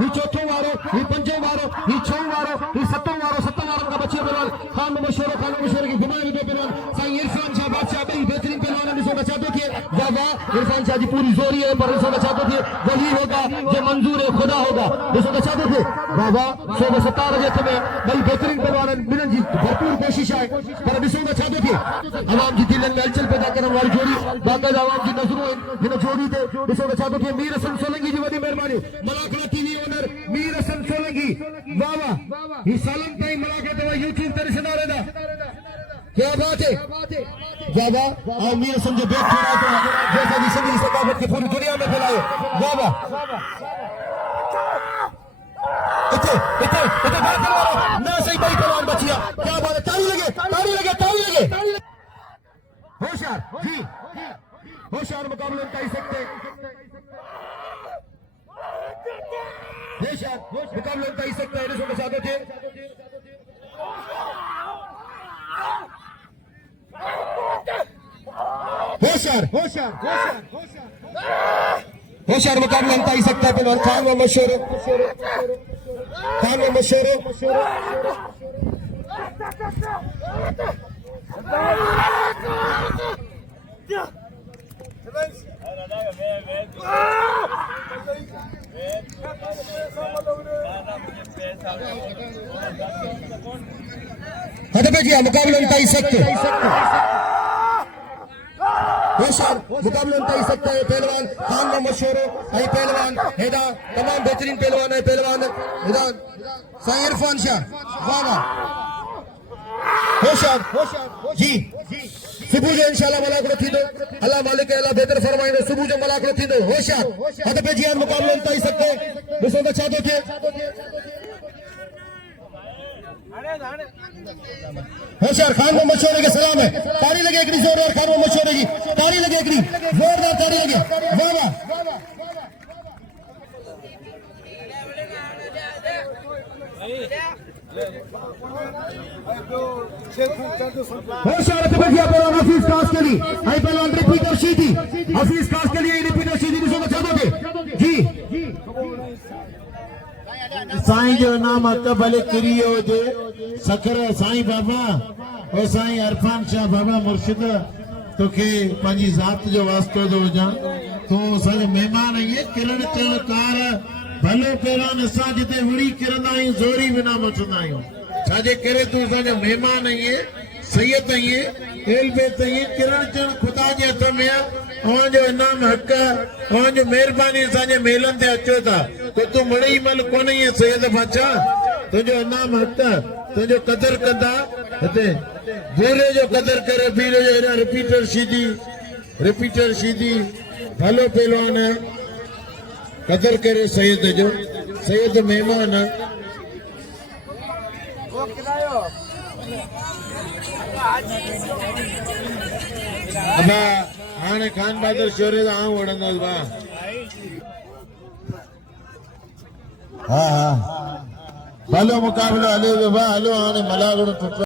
ही चौथों वारो, ही पंजों वारो, ही छहों वारो, ही सतों वारो का बच्चे पहलवान खान मशहूर की घुमाए दो पहलवान साईं इरफान शाह बादशाह भाई बेहतरीन पहलवान है। इसको बचा दो कि बाबा इरफान शाह जी पूरी जोरी है, पर इसको बचा दो कि वही होगा जो मंजूर है खुदा होगा। इसको बचा दो कि बाबा 17 बजे में भाई बेहतरीन पहलवान मिलन जी भरपूर कोशिश है, पर इसको बचा दो कि आवाम जी दिल में हलचल पैदा करने वाली जोड़ी बाकायदा आवाम की नजरों जिन जोड़ी थे। इसको बचा दो कि मीर हसन सोलंकी जी वही मेहरबानी मलाकला टीवी ओनर मीर हसन सोलंकी बाबा ही सालन ताई मलाका ते यूट्यूब ते रिश्तेदार है। क्या बात है बाबा और मीर हसन जो बैठ छोड़ा तो जैसा कि सभी सकाफत की पूरी दुनिया में फैलाए बाबा इतने इतने इतने बात करवा ना सही भाई पहलवान बचिया। क्या बात है, ताली लगे ताली लगे ताली लगे। होशियार जी होशियार मुकाबले उनका सकते होशियार मुकाबले उनका सकते हैं। इसको बचा दो थे होशियार होशियार होशियार मुकाबला अंत ही सकता है पहलवान खान व मशहूर खान व मशहूर मुकाबला अंत ही सकते होशियार मुकाबले उनका ही सकता है पहलवान खान व मशहूर है। पहलवान हेदा तमाम बेहतरीन पहलवान है पहलवान हेदा साईं इरफान शाह वाह होशियार जी सुबह जो इंशाल्लाह मलाक थी दो अल्लाह मालिक अल्लाह बेहतर फरमाइंदो सुबह जो मलाक थी दो होशियार हद पे जी मुकाबले उनका ही सकते ॾिसो त छा थो थिए। होशियार खान को मशहूर के सलाम है, ताली लगे एक जोरदार खान को मशहूर की ताली लगे एक जोरदार ताली लगे वाह वाह। होशियार के बढ़िया पहलवान हफीज कास के लिए आई पहलवान रिपीटर शीदी हफीज कास के लिए रिपीटर शीदी को बचा दोगे जी। साईं जो नाम हक भले किरियो हुजे सखर साईं बाबा और साईं इरफान शाह बाबा मुर्शिद तोखे पंहिंजी ज़ात जो वास्तो थो हुजां। तूं असांजो महिमान आहीं किरण तिलकार भलो पहलवान असां जिते विड़ी किरंदा आहियूं ज़ोरी बिना मचंदा आहियूं छाजे करे तूं असांजो महिमान आहीं सैयद आहीं एलबेत आहीं किरण चण ख़ुदा जे हथ में आहे जो इनाम हक़ जो महिरबानी असांजे मेलनि ते अचो था त तूं मिड़ई मल कोन आहीं सैयद बादशाह तुंहिंजो इनाम हक़ तुंहिंजो क़दुरु कंदा हिते भूरे जो क़दुरु करे बीरे जो हेॾा रिपीटर शीदी भलो पहलवान क़दुरु करे सैयद महिमान अबा हाणे खान बहादुर शोरे तो आऊं वणंदुसि भाउ। हा हा भलो मुक़ाबिलो हले पियो भाउ हलो हाणे मलागुण